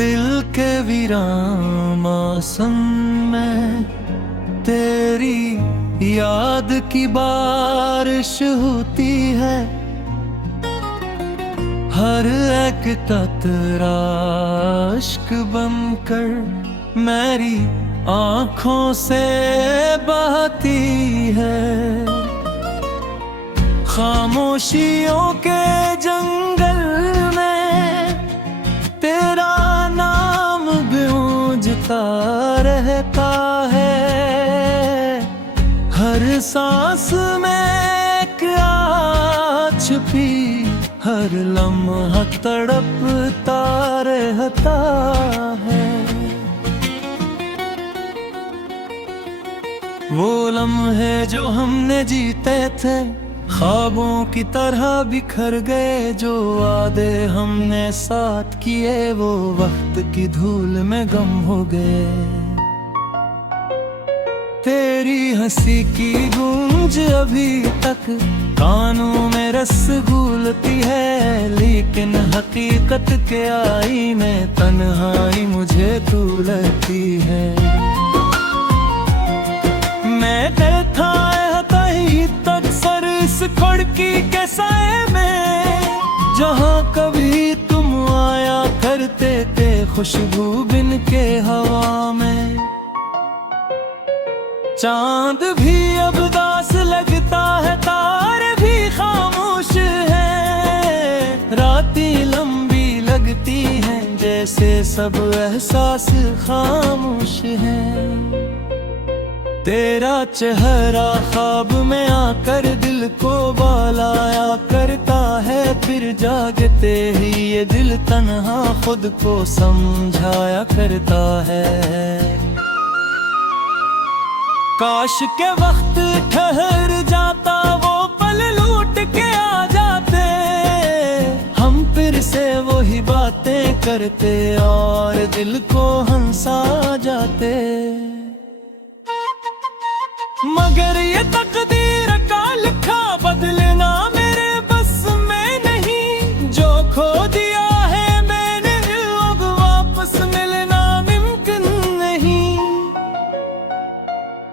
दिल के वीरान मौसम में तेरी याद की बारिश होती है। हर एक कतरा इश्क बनकर मेरी आँखों से बहती है। खामोशियों के जंगल में तेरा नाम गूंजता रहता है। हर सांस में क्या छुपी, हर लम्हा तड़पता रहता है। वो लम्हे जो हमने जीते थे, ख्वाबों की तरह बिखर गए। जो वादे हमने साथ किए, वो वक्त की धूल में गम हो गए। तेरी हंसी की गूंज अभी तक कानों में रस घूलती है। लेकिन हकीकत के आईने तन्हाई मुझे तू लगती है। मैंने था कहीं तक सर इस खिड़की के साए में, जहाँ कभी तुम आया करते थे खुशबू बिन के हवा में। चांद भी अब दास लगता है, तारे भी खामोश हैं। रातें लंबी लगती हैं, जैसे सब एहसास खामोश हैं। तेरा चेहरा ख्वाब में आकर दिल को बहलाया करता है। फिर जागते ही ये दिल तन्हा खुद को समझाया करता है। काश के वक्त ठहर जाता, वो पल लूट के आ जाते। हम फिर से वही बातें करते और दिल को हंसा जाते। मगर ये तकदीर का लिखा बदलना मेरे बस में नहीं। जो खो दिया है मैंने अब वापस मिलना मुमकिन नहीं।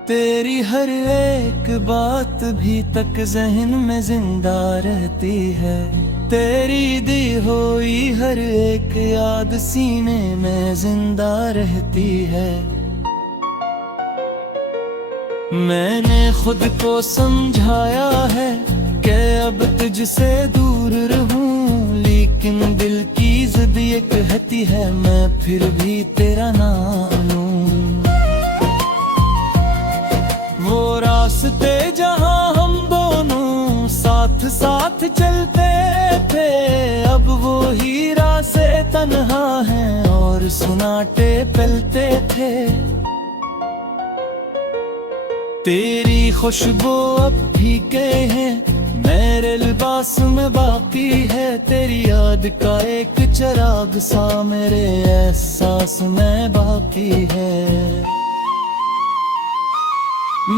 तेरी हर एक बात भी तक जहन में जिंदा रहती है। तेरी दी हुई हर एक याद सीने में जिंदा रहती है। मैंने खुद को समझाया है कि अब तुझसे दूर रहूं, लेकिन दिल की जिद ये कहती है मैं फिर भी तेरा नाम लूं। वो रास्ते जहां हम दोनों साथ साथ चलते थे, अब वो ही रास्ते तन्हा हैं और सुनाटे पलते थे। तेरी खुशबू अब फीके हैं, मेरे लिबास में बाकी है। तेरी याद का एक चिराग सा मेरे एहसास में बाकी है।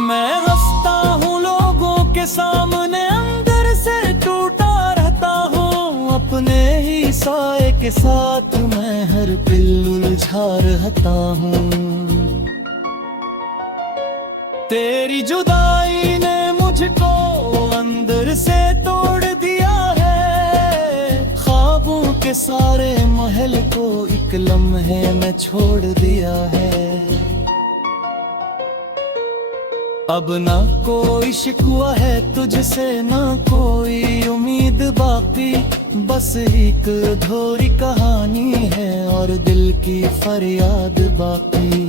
मैं हंसता हूँ लोगों के सामने, अंदर से टूटा रहता हूँ। अपने ही साए के साथ मैं हर पल उलझा रहता हूँ। तेरी जुदाई ने मुझको अंदर से तोड़ दिया है। ख्वाबों के सारे महल को एक लम्हे में छोड़ दिया है। अब ना कोई शिकवा है तुझसे, ना कोई उम्मीद बाकी। बस एक अधूरी कहानी है और दिल की फरियाद बाकी।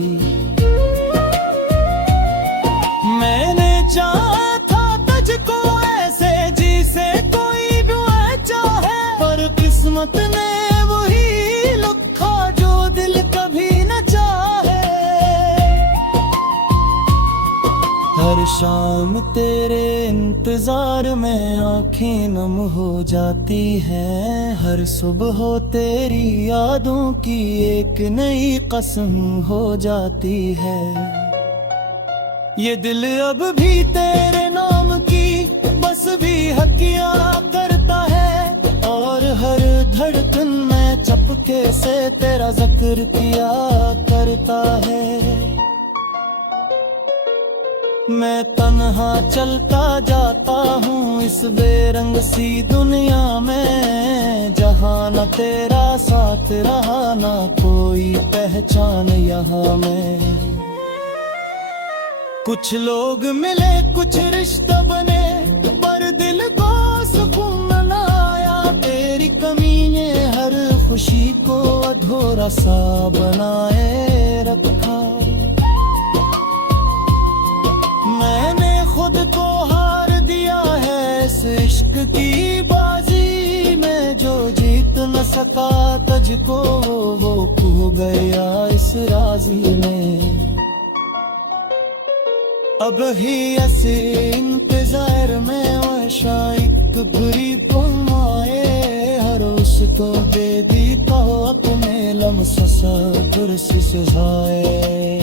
मैंने चाहा था तुझको ऐसे जिसे कोई भी चाहे, पर किस्मत ने वही लिखा जो दिल कभी न चाहे। हर शाम तेरे इंतजार में आंखें नम हो जाती हैं। हर सुबह तेरी यादों की एक नई कसम हो जाती है। ये दिल अब भी तेरे नाम की बस भी हकिया करता है, और हर धड़कन में चपके से तेरा जिक्र किया करता है। मैं तन्हा चलता जाता हूँ इस बेरंग सी दुनिया में, जहाँ न तेरा साथ रहा ना कोई पहचान यहाँ में। कुछ लोग मिले कुछ रिश्ता बने, पर दिल को सुकून न आया। तेरी कमी ने हर खुशी को अधूरा सा बनाए रखा। मैंने खुद को हार दिया है इस इश्क की बाजी में, जो जीत न सका तुझको वो खो गया इस राजी में। अब ही ऐसे इंतजार में और शायद बुरी तुम आए, हर उसको दे दी तो अपने लम्स सफर से सजाए।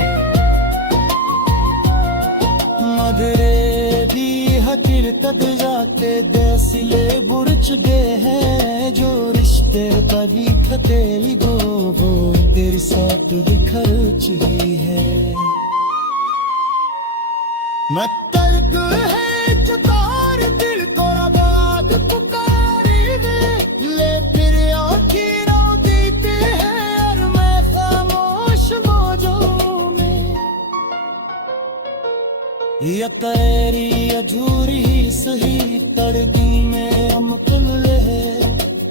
मगरे भी हकीर तक जाते देसिले बुरच गए हैं, जो रिश्ते कभी खतेली गो वो तेरे साथ बिखर चुकी है। मैं तर्क है चतार दिल को आबाद पुकारी दे, ले फिर आखिरों देते हैं और मैं खामोश मौजों में। या तेरी अधूरी सही तड़गी में अमकुल है,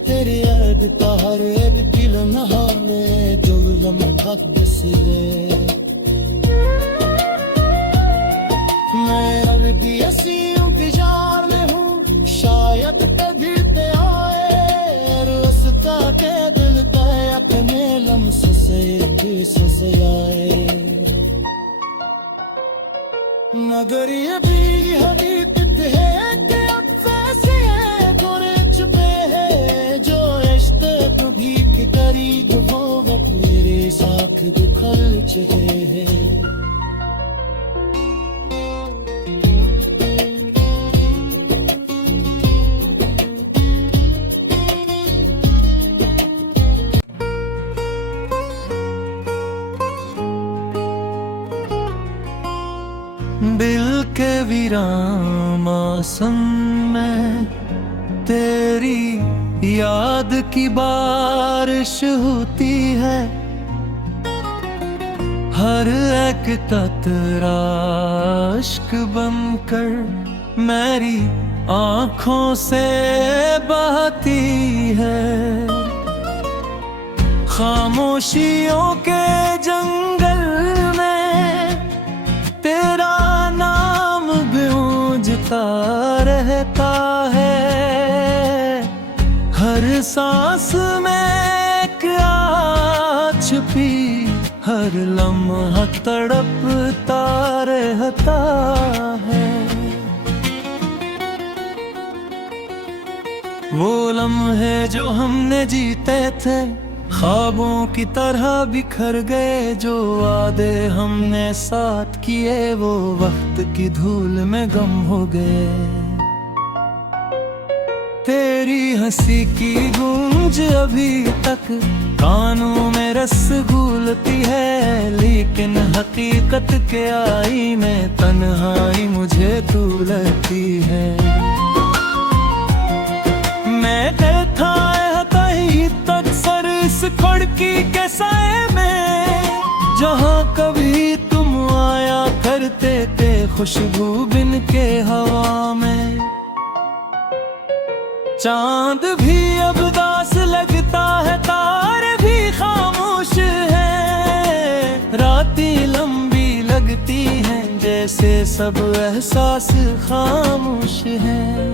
तेरी याद का हर एक दिल नहाले जो लम्हा बसे। मैं अब भी ऐसी इंतजार में हूँ, शायद कभी ते आए और उसका के दिल पे अपने लम्स से सजाए। मगर ये भी हकीकत है कि अब वैसे थोड़े छुपे हैं, जो रिश्ते कभी की करी जो वो वक्त मेरे साथ बिखर चुके हैं। दिल के वीरान मौसम में तेरी याद की बारिश होती है, हर एक कतरा इश्क बनकर मेरी आँखों से बहती है। खामोशियों के जंगल में तेरा नाम गूंजता रहता है, हर सांस में क्या छुपी हर लम्हा तड़पता रहता है। वो लम्हे जो हमने जीते थे ख्वाबों की तरह बिखर गए, जो वादे हमने साथ किए वो वक्त की धूल में गम हो गए। तेरी हंसी की गूंज अभी तक कानों में रस घूलती है, लेकिन हकीकत के आईने तन्हाई मुझे तू लगती है। मैं था तही तक सर इस खिड़की के साए में, जहाँ कभी तुम आया करते थे खुशबू बिन के हवा में। चांद भी अब दास लगता है, तारे भी खामोश हैं, रातें लंबी लगती हैं जैसे सब एहसास खामोश हैं।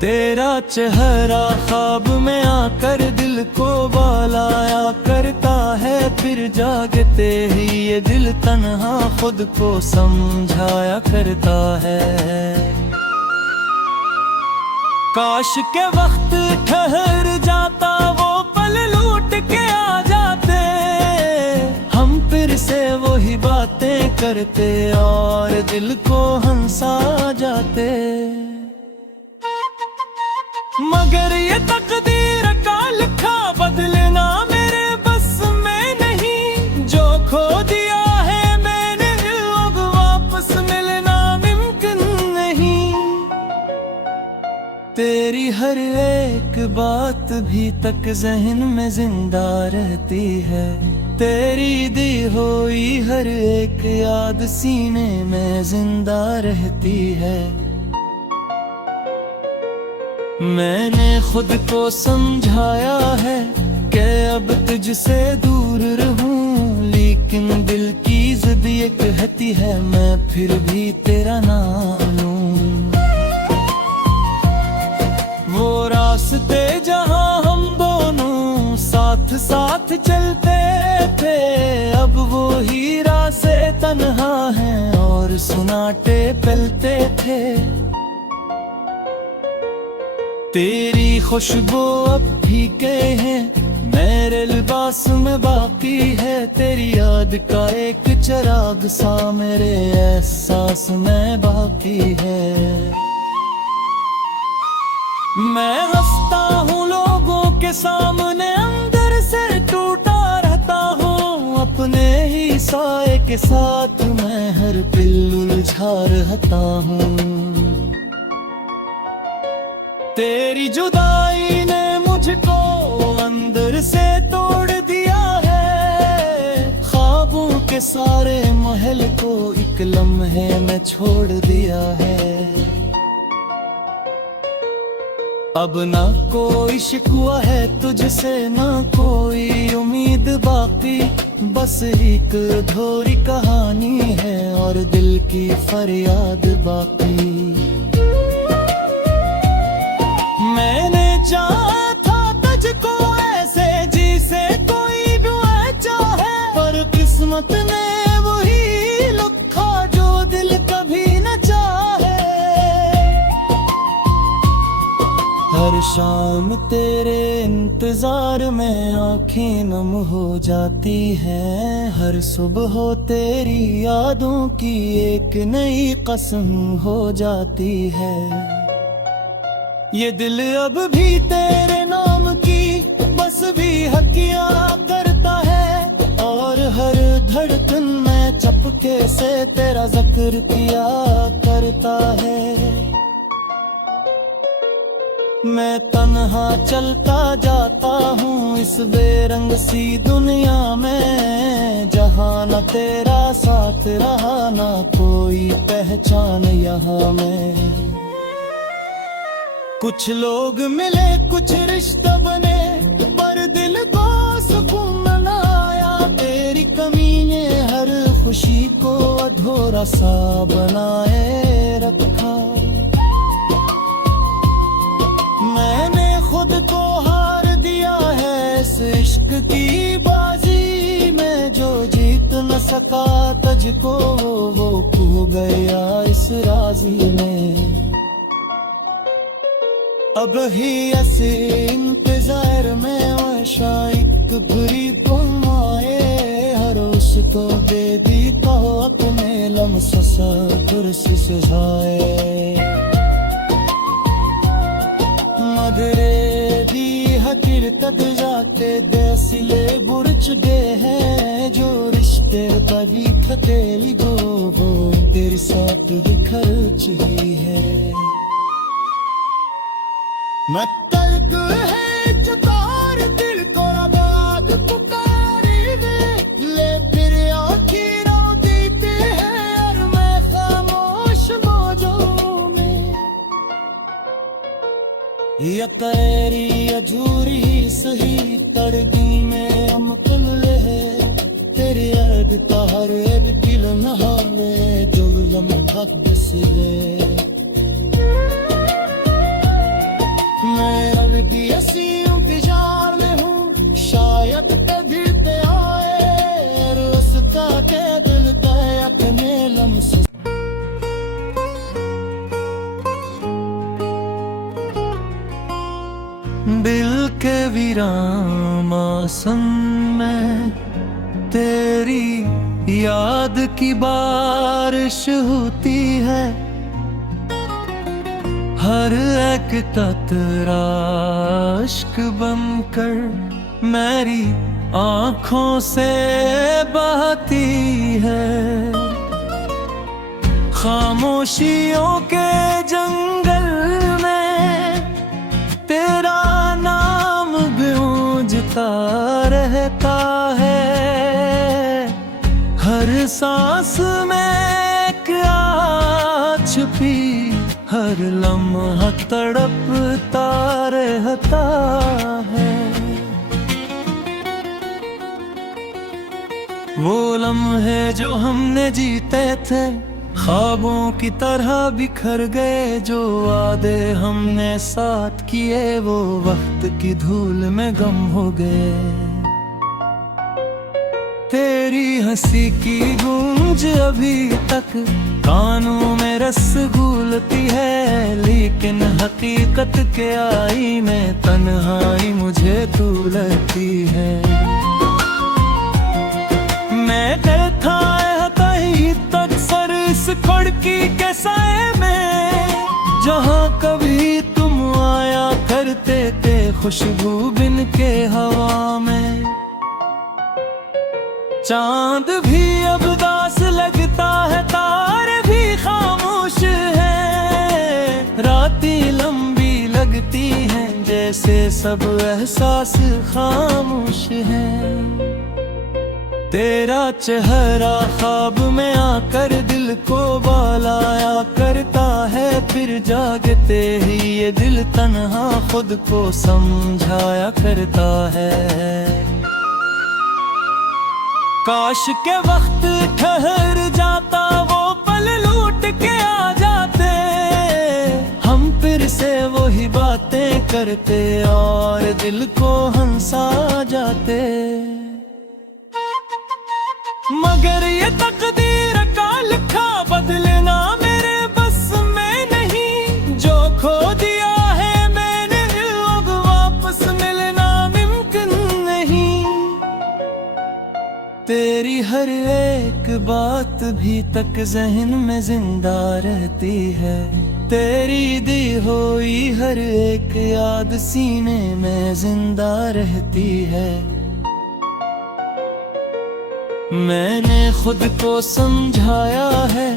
तेरा चेहरा ख्वाब में आकर दिल को बहलाया करता है, फिर जागते ही ये दिल तन्हा खुद को समझाया करता है। काश के वक्त ठहर जाता वो पल लूट के आ जाते, हम फिर से वही बातें करते और दिल को हंसा जाते। मगर ये तकदीर का लिखा बदलना तेरी हर एक बात भी तक जहन में जिंदा रहती है। तेरी दी हुई हर एक याद सीने में जिंदा रहती है। मैंने खुद को समझाया है कि अब तुझसे दूर रहूं, लेकिन दिल की जिद ये कहती है मैं फिर भी तेरा नाम लूं। वो रास्ते जहां हम दोनों साथ साथ चलते थे, अब वो ही रास्ते तन्हा हैं और सुनाटे पलते थे। तेरी खुशबू अब फीके हैं, मेरे लिबास में बाकी है। तेरी याद का एक चिराग सा मेरे एहसास में बाकी है। मैं हंसता हूँ लोगों के सामने, अंदर से टूटा रहता हूँ। अपने ही साए के साथ मैं हर पल उलझा रहता हूँ। तेरी जुदाई ने मुझको अंदर से तोड़ दिया है। ख्वाबों के सारे महल को एक लम्हे में छोड़ दिया है। अब ना कोई शिकवा है तुझसे, ना कोई उम्मीद बाकी। बस एक अधूरी कहानी है और दिल की फरियाद बाकी। मैंने चाहा था तुझको ऐसे जिसे कोई भी चाहे, पर किस्मत ने वही लिखा जो दिल कभी न चाहे। हर शाम तेरे इंतजार में आँखें नम हो जाती हैं। हर सुबह तेरी यादों की एक नई कसम हो जाती है। ये दिल अब भी तेरे नाम की बस भी हकियां करता है, और हर धड़कन में चपके से तेरा जिक्र किया करता है। मैं तन्हा चलता जाता हूँ इस बेरंग सी दुनिया में, जहाँ न तेरा साथ रहा न कोई पहचान यहाँ में। कुछ लोग मिले कुछ रिश्ता बने, पर दिल को सुकून न आया। तेरी कमी ने हर खुशी को अधूरा सा बनाए रखा। मैंने खुद को हार दिया है इस इश्क की बाजी में, जो जीत न सका तुझको वो खो गया इस राजी में। अब ही ऐसे इंतजार में शायद बुरी तुम आए, हर उसको दे दी तो अपने लम्हा सा कुर्सी सुझाए। मदरे दी हकीर तक जाते देसिले बुरच गए हैं, जो रिश्ते बड़ी फतेली गो वो तेरे साथ बिखर चुकी है। मैं तल्क है जो तार दिल को आबाद पुकारी दे, ले फिर आखिरों देते हैं और मैं खामोश मौजों में। या तेरी अजूरी सही तड़गी में हम कमले है, तेरी याद का हर एक दिल नहावे जो लम्हा बस है। मैं अब भी ऐसी इंतजार में हूँ, शायद कभी ते आए रास्ता के दिल पे अपने लम्हे। दिल के वीरान मौसम में तेरी याद की बारिश होती है। हर एक कतरा अश्क बनकर मेरी आँखों से बहती है। खामोशियों के जंगल में सांस में एक आग छुपी, हर लम्हा तड़पता रहता है। वो लम्हे जो हमने जीते थे, ख्वाबों की तरह बिखर गए। जो वादे हमने साथ किए, वो वक्त की धूल में गम हो गए। तेरी हंसी की गूंज अभी तक कानों में रस घूलती है, लेकिन हकीकत के आई में तन्हाई मुझे तू लगती है। मैं था कहीं तक सर इस खिड़की के साए में, जहाँ कभी तुम आया करते थे खुशबू बिन के हवा में। चांद भी अब दास लगता है, तारे भी खामोश हैं। रातें लंबी लगती हैं, जैसे सब एहसास खामोश हैं। तेरा चेहरा ख्वाब में आकर दिल को बहलाया करता है, फिर जागते ही ये दिल तन्हा खुद को समझाया करता है। काश के वक्त ठहर जाता, वो पल लूट के आ जाते, हम फिर से वही बातें करते और दिल को हंसा जाते। मगर ये तकदीर का लिखा बदलना मेरे बस में नहीं। जो खो दिया है मैंने अब वापस मिलना मुमकिन नहीं। तेरी हर एक बात भी तक जहन में जिंदा रहती है। तेरी दी हुई हर एक याद सीने में जिंदा रहती है। मैंने खुद को समझाया है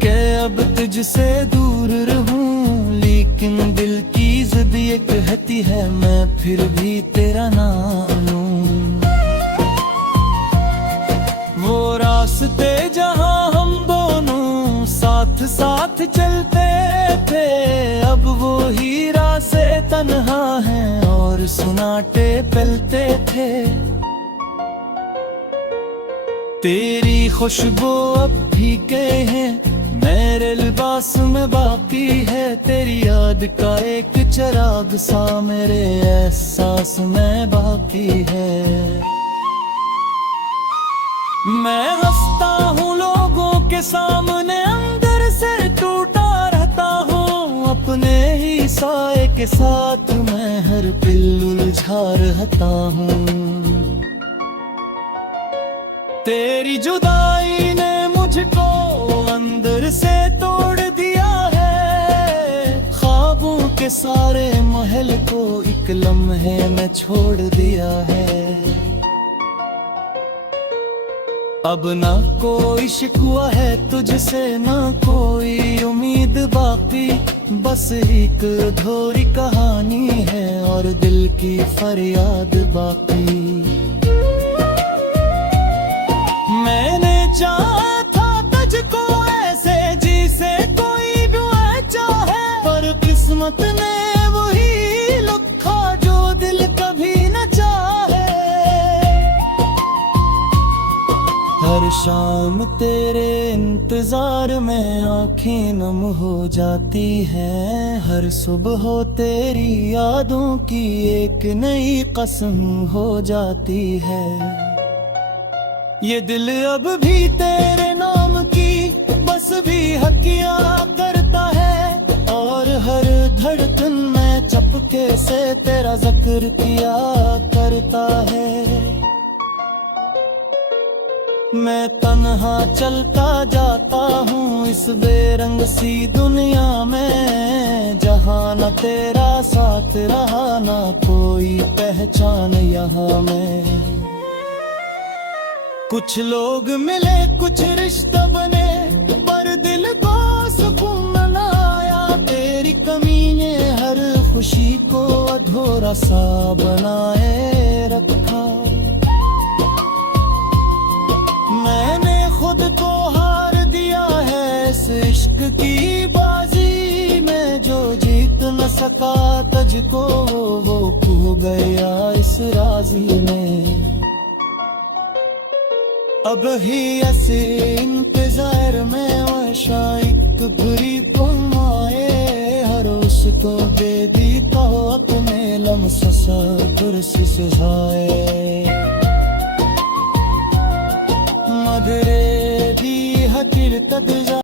कि अब तुझसे दूर रहूं, लेकिन दिल की जिद ये कहती है मैं फिर भी तेरा नाम लूं। वो रास्ते जहां हम दोनों साथ साथ चलते थे, अब वो ही रास्ते तन्हा हैं और सुनाटे पलते थे। तेरी खुशबू अब फीके हैं, मेरे लिबास में बाकी है। तेरी याद का एक चिराग सा मेरे एहसास में बाकी है। मैं हंसता हूँ लोगों के सामने, अंदर से टूटा रहता हूँ। अपने ही साए के साथ मैं हर पल उलझा रहता हूँ। तेरी जुदाई ने मुझको अंदर से तोड़ दिया है। ख्वाबों के सारे महल को एक लम्हे में छोड़ दिया है। अब ना कोई शिकवा है तुझसे, ना कोई उम्मीद बाकी। बस एक अधूरी कहानी है और दिल की फरियाद बाकी। मैंने चाहा था तुझको ऐसे जिसे कोई भी चाहे, पर किस्मत ने वही लिखा जो दिल कभी न चाहे। हर शाम तेरे इंतजार में आँखें नम हो जाती हैं। हर सुबह तेरी यादों की एक नई कसम हो जाती है। ये दिल अब भी तेरे नाम की बस भी हकियां करता है, और हर धड़कन में चपके से तेरा जिक्र किया करता है। मैं तन्हा चलता जाता हूँ इस बेरंग सी दुनिया में, जहाँ न तेरा साथ रहा न कोई पहचान यहाँ में। कुछ लोग मिले कुछ रिश्ता बने, पर दिल को सुकून न आया। तेरी कमी ने हर खुशी को अधूरा सा बनाए रखा। मैंने खुद को सका तुझको, वो खो गया इस राजी में। अब ही ऐसे इंतजार में शायद बुरी तुम आए, हर उस तो दे दी तो अपने लम्सा कुर्सी सुझाए। मगरे दी हकीर तक जा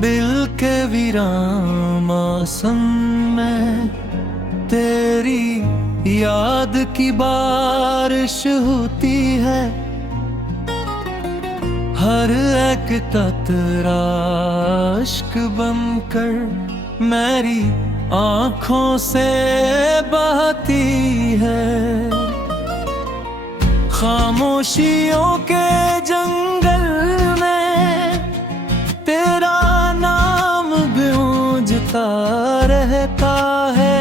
दिल के वीरान मौसम में तेरी याद की बारिश होती है। हर एक कतरा इश्क बनकर मेरी आँखों से बहती है। खामोशियों के जंगल में तेरा नाम गूंजता रहता है।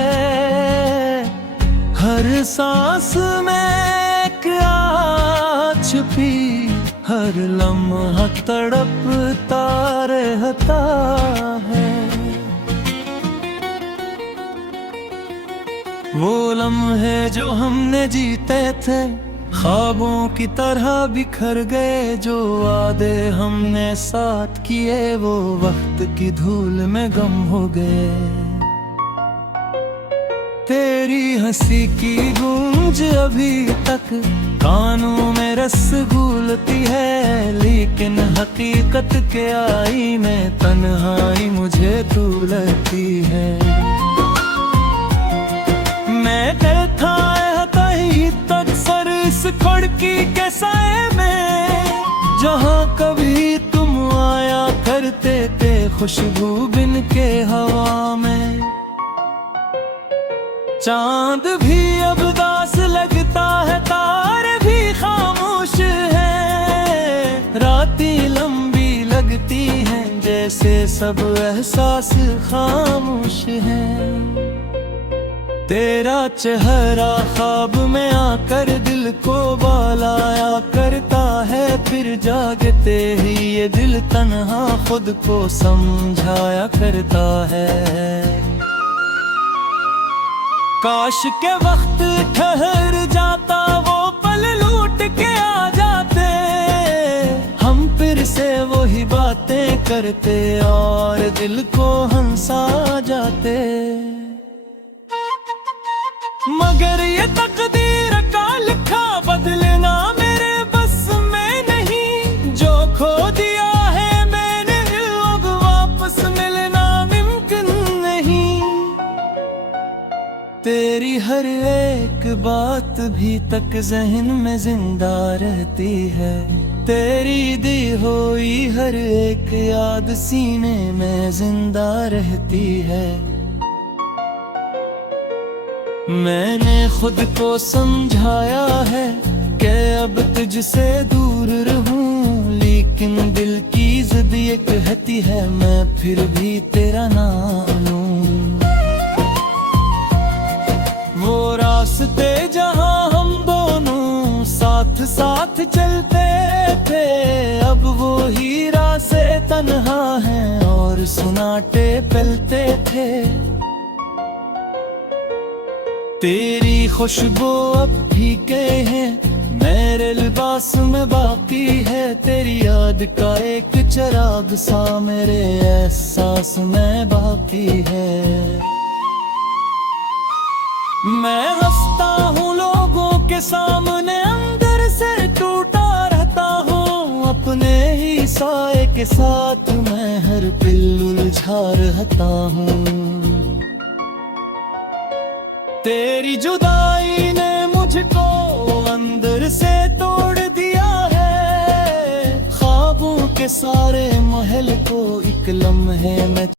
हर सांस में क्या छुपी, हर लम्हा तड़पता रहता है। वो लम्हे जो हमने जीते थे ख्वाबों की तरह बिखर गए, जो वादे हमने साथ किए वो वक्त की धूल में गम हो गए। तेरी हंसी की गूंज अभी तक कानों में रस घूलती है, लेकिन हकीकत के आईने तन्हाई मुझे तू लगती है। मैं था तही तक सर इस खिड़की के साए में, जहाँ कभी तुम आया करते थे खुशबू बिन के हवा में। चांद भी अब दास लगता है, तारे भी खामोश हैं। रातें लंबी लगती हैं जैसे सब एहसास खामोश हैं। तेरा चेहरा ख्वाब में आकर दिल को बहलाया करता है, फिर जागते ही ये दिल तन्हा खुद को समझाया करता है। काश के वक्त ठहर जाता, वो पल लूट के आ जाते, हम फिर से वही बातें करते और दिल को हंसा जाते। मगर ये तकदीर का लिखा बदलना मेरे बस में नहीं, जो खो दिया है मैंने अब वापस मिलना मुमकिन नहीं। तेरी हर एक बात भी तक जहन में जिंदा रहती है, तेरी दी हुई हर एक याद सीने में जिंदा रहती है। मैंने खुद को समझाया है कि अब तुझसे दूर रहूं, लेकिन दिल की जिद ये कहती है मैं फिर भी तेरा नाम लूं। वो रास्ते जहां हम दोनों साथ साथ चलते थे, अब वो ही रास्ते तन्हा हैं और सुनाटे फैलते थे। तेरी खुशबू अब फीके हैं मेरे लिबास में बाकी है, तेरी याद का एक चिराग सा मेरे एहसास में बाकी है। मैं हंसता हूँ लोगों के सामने, अंदर से टूटा रहता हूँ, अपने ही साए के साथ मैं हर पल उलझा रहता हूँ। तेरी जुदाई ने मुझको अंदर से तोड़ दिया है, ख्वाबों के सारे महल को एक लम्हे में